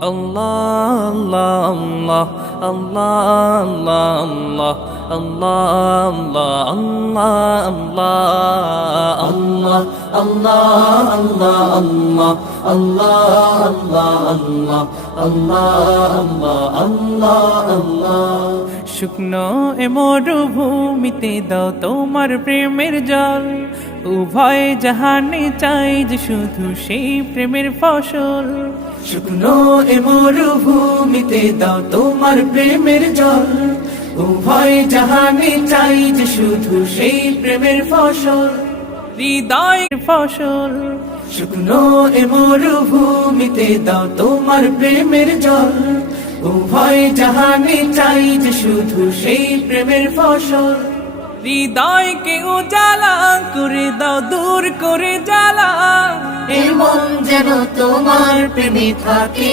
Allah, Allah, Allah, Allah, Allah, Allah, Allah, Allah, Allah, Allah, Allah, Allah, Allah, Allah, Allah. শুকনো এ মরুভূমিতে দাও তোমার প্রেমের জল, উভয় জাহানে চাই যে শুধু সেই প্রেমের ফসল। শুকনো এ মরুভূমিতে দাও তোমার প্রেমের জল, উভয় জাহানে চাই যে শুধু সেই প্রেমের ফসল, হৃদয়ের ফসল। শুকনো এ মরুভূমিতে দাও তোমার প্রেমের জল, উভয় জাহানে চাই যে শুধু সেই প্রেমের ফসল। হৃদয়কে উজালা করে দাও, দূর করে জ্বালা, এ মন যেন তোমার প্রেমে থাকে